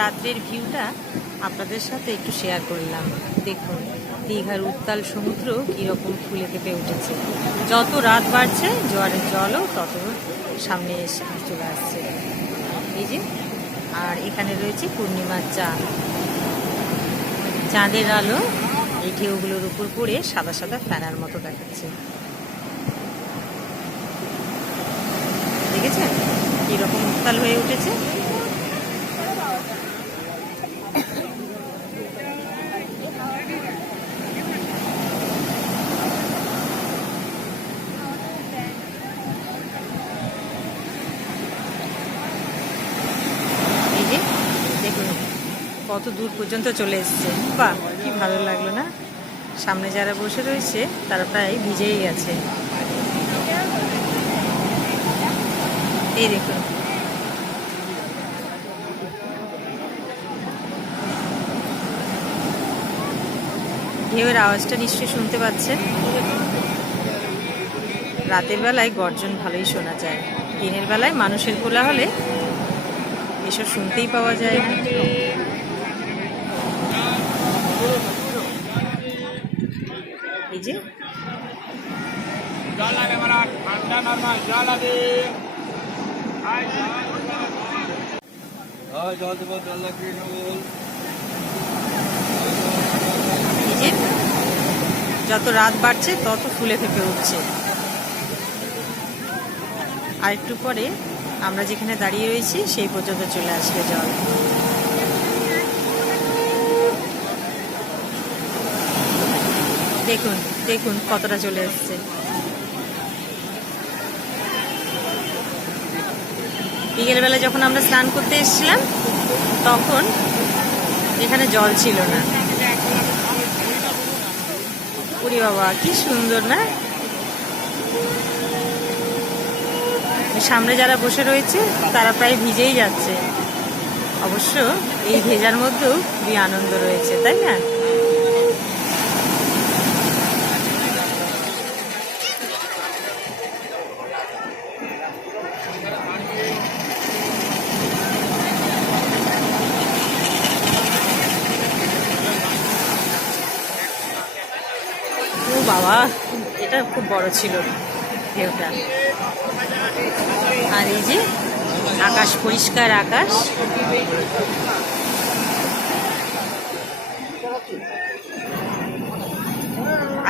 রাত্রের ভিউটা আপনাদের সাথে একটু শেয়ার করলাম। দেখুন, দীঘার উত্তাল সমুদ্র কীরকম ফুলে কেঁপে উঠেছে। যত রাত বাড়ছে, জোয়ারের জলও তত সামনে এসে চলে আসছে। এই যে, আর এখানে রয়েছে পূর্ণিমার চাঁদ চাঁদের আলো এই ঢেউগুলোর উপর পড়ে সাদা সাদা ফ্যানার মতো দেখাচ্ছে। দেখেছেন? কীরকম উত্তাল হয়ে উঠেছে এই যে দেখুন কত দূর পর্যন্ত চলে এসছে। বা কি ভালো লাগল না? সামনে যারা বসে রয়েছে, তারা প্রায় ভিজেই গেছে এই দেখুন। ঢেউয়ের আওয়াজটা নিশ্চয়ই শুনতে পাচ্ছেন। রাতের বেলায় গর্জন ভালোই শোনা যায়। দিনের বেলায় মানুষের কোলা হলে এসব শুনতেই পাওয়া যায়। না এই যে জল লাগে মানে ঠান্ডা নর্মাল জল আছে হ্যাঁ জল দেবো জল লাগবে নবল এই যে। যত রাত বাড়ছে তত ফুলে ফেপে উঠছে। আর একটু পরে আমরা যেখানে দাঁড়িয়ে রয়েছি সেই পর্যন্ত চলে আসবে জল। দেখুন দেখুন কতটা চলে এসছে। বিকেলবেলা যখন আমরা স্নান করতে এসেছিলাম, তখন এখানে জল ছিল না। ওরে বাবা, কি সুন্দর না? সামনে যারা বসে রয়েছে, তারা প্রায় ভিজেই যাচ্ছে। অবশ্য এই ভেজার মধ্যেও খুবই আনন্দ রয়েছে, তাই না? বাবা, এটা খুব বড় ছিল ঢেউটা। আর এই যে আকাশ, পরিষ্কার আকাশ।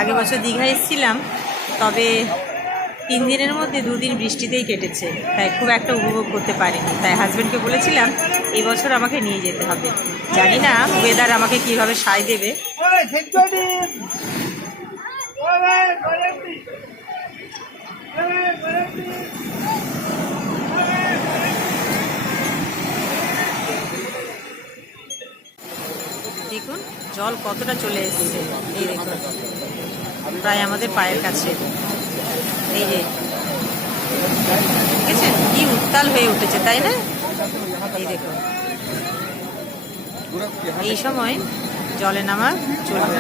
আগে বছর দীঘা এসেছিলাম, তবে তিন দিনের মধ্যে দুদিন বৃষ্টিতেই কেটেছে। তাই খুব একটা উপভোগ করতে পারিনি। তাই হাজব্যান্ডকে বলেছিলাম, এই বছর আমাকে নিয়ে যেতে হবে। জানি না ওয়েদার আমাকে কীভাবে সায় দেবে। দেখুন, জল কতটা চলে এসেছে। এই দেখুন, প্রায় আমাদের পায়ের কাছে। এই যে ঠিক আছে কি উত্তাল হয়ে উঠেছে, তাই না? এই দেখুন। এই সময় জলে নামা চলবে